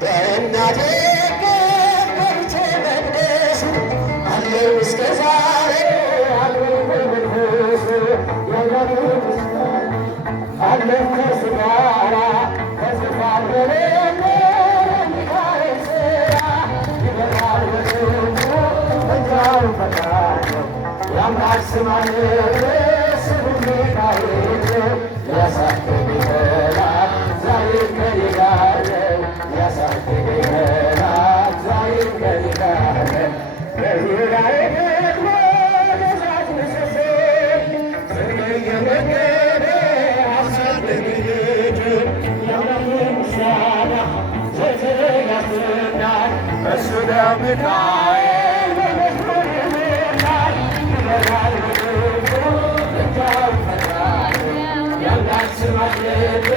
በእናቴ ገብቼ መቅደስ አለው እስከ ዛሬ አለው ከእርሱ ጋራ ከዙፋን በሌለ የሚካኤል ሥራ ይበራል በክንዱ በእጃው ፈቃድ የአምላክ ስም አለው ስሙ ሚካኤል ሊያሳድግ ይመጣል ዛሬም ከእኔ ጋር ነው ሊያሳድግ ይመጣል ዛሬም ከእኔ ጋር ነው በዚህ ላይ ደግሞ በእሳት ምሰሶ ጽድቅ እየመገበ አሳደገኝ ልጅ የአምላክ ምስጋና ዘወትር ያስናል እሱ ነው ሚካኤል በመዝሙር ይመራል ይበራል በክንዱ በእጃው ፈቃድ የአምላክ ስም አለበት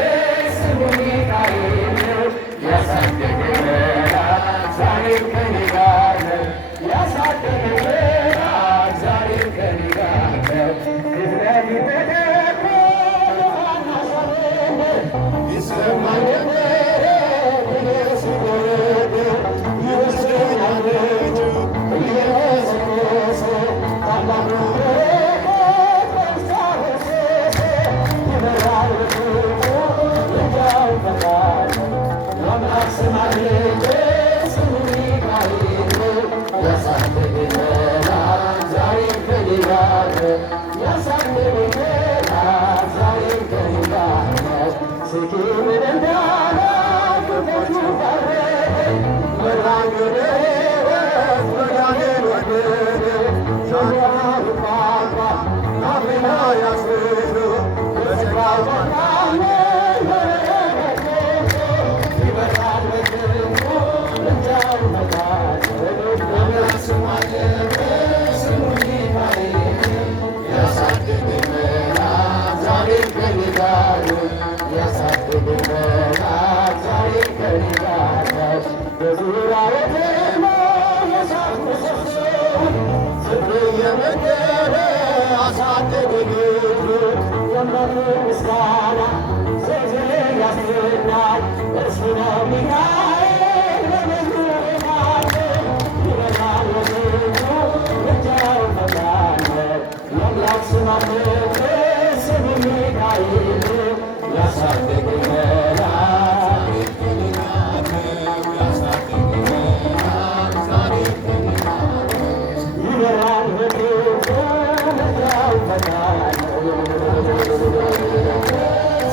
ስሙ ሚካኤል ነው ያሳደገኝ ይመጣል ዛሬም ከእኔ ጋር ነው ያሳደገኝ ይመጣል ዛሬም ከእኔ ጋር ነው ፊት ለፊት ተደርጎ ዮሐና ሳለበት ይሰማኝ ነበረ እኔ ስወርድ ይወስደኛል ልጁ እየገሰገሰ ታላቁ በረከት በውስጤ አፈሰሰ ይበራል በክንዱ በእጃው ፈቃድ የአምላክ ስም አለበት ስሙ ሚካኤል ነው ያሳደገኝ ይመጣል ዛሬም ከእኔ ጋር ነው ያሳደገኝ ይመጣል ዛሬም ከእኔ ጋር ነው ስኪምን እንዳላውቅ ክፉ ፈረደኝ መራኝ ወደ ሕይወት መዳንን ወደደ ዛሬም ቋንቋ አፌ ላይ አስፍቶ በጸጋው አምናለሁ በረከት ይበራል በክንዱ በእጃው ፈቃድ የአምላክ ስም አለበት ስሙ ሚካኤል ያሳደገኝ ይመጣል ዛሬም ከእኔ ጋር ነው ያሳደገኝ ይመጣል ዛሬም ከእኔ ጋር ነው በዙሪያዬ ደግሞ የእሳት ምሰሶ ጽድቅ እየመገበ አሳደገኝ ልጁ የአምላክ ምስጋና ዘወትር ያስናል እርሱ ነው ሚካኤል በመዝሙር ይማልድ ይበራል በክንዱ በእጃው ፈቃድ ነው የአምላክ ስም አለበት ስሙ ሚካኤል ያሳደገኝ ይመጣል ይበራል በክንዱ በእጃው ፈቃድ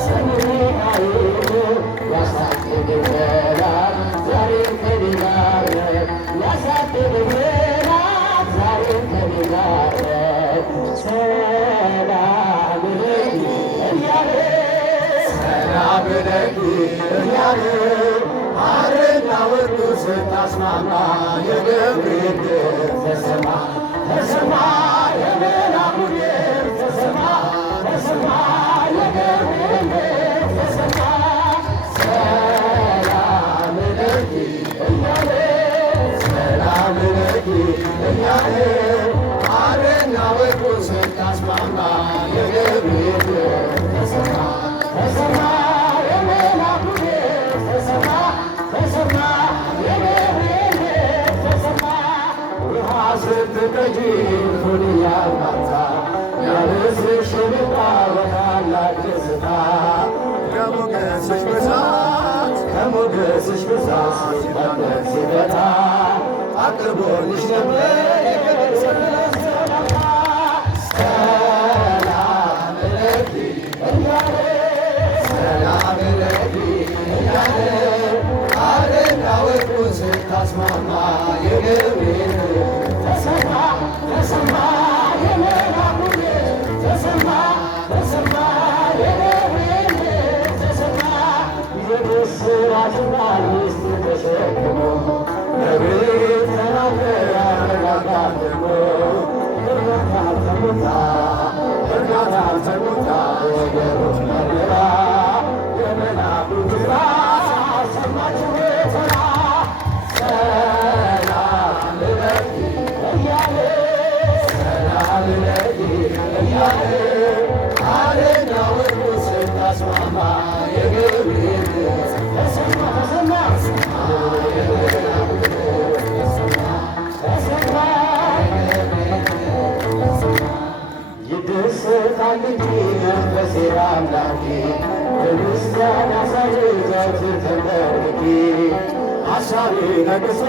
ስሙ ሚካኤል ያሳደገኝ ይመጣል ዛሬም ከእኔ ጋር ነው ያሳደገኝ ይመጣል ዛሬም ከእኔ ጋር ነው ሰላም ለኪ እያለ ሰላም ለኪ እያለ ሐርና ወርቁ ስታስማማ የገብርኤል ድምፅ ተሰማ ተሰማ የመልአኩ ድምፅ ተሰማ ተሰማ የገብርኤል ድምፅ ተሰማ ሰላም ለኪ እያለ ሰላም ለኪ እያለ ሐርና ወርቁ ስታስማማ የገብርኤል ድምፅ ተሰማ ተሰማ የመልአኩ ድምፅ ተሰማ ተሰማ የገብርኤል ድምፅ ተሰማ ውሃ ስትቀጂ ሆድ እያማታ ያለስሽ መጣ በታላቅ ደስታ ከሞገስሽ ብዛት ሲባረክ ሲበታ አቅርቦልሽ ነበር የክብር ሰላምታ ሰላም ለኪ እያለ ሰላም ለኪ እያለ ሐርና ወርቁን ስታስማማ የገብርኤል ተሰማ ተሰማ የመልአኩ ድምፅ ተሰማ ተሰማ የገብርኤል ድምፅ ተሰማ የምስራችና ምስጢር ተሸክሞ ገብርኤል ተናገረ አረጋጋት ደግሞ እርዳታም ተሞታ ነገሮች መርምራ የመልአኩ ግራ ሰማች ቤተራ ሰላም ለኪ እያለ ሰላም ለኪ እያለ ሐርና ወርቁን ስታስማማ የገብርኤል ተሰማ ተሰማ ሐሳቤ ነግሶ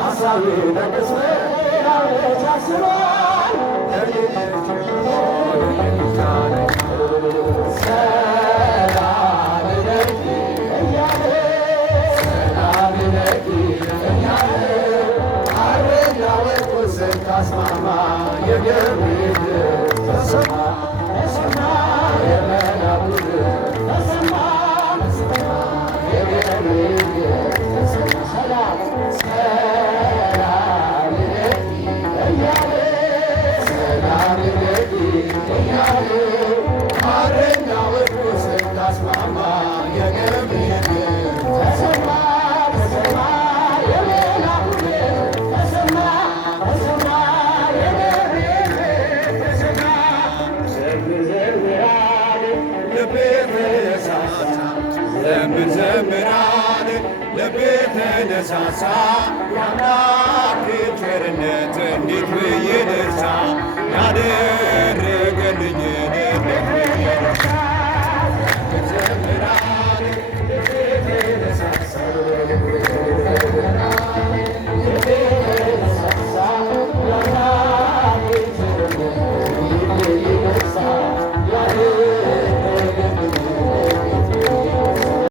ሐሳቤ ነግሶ አዋጅ አስሯል ሰላም ለኪ እያለ ሰላም ለኪ እያለ አርና ወርቁን ካስማማ የገብርኤል ተሰማ ተሰማ የመላኩ ተሰማ ተሰማ የገብርኤል ተሰማ ሰላም ሰላም ለኪ እያለ ሰላም ለኪ እያለ አርና ወርቁን ካስማማ የገብርኤል ተሰማ ተሰማ የመላኩ ተሰማ ተሰማ የገብርኤል ተሰማ ዘምር ዘምራን ልቤ ተነሳሳ ዘምር ዘምራን ልቤ ተነሳሳ የአምላክ ቸርነት እንዴት ብዬ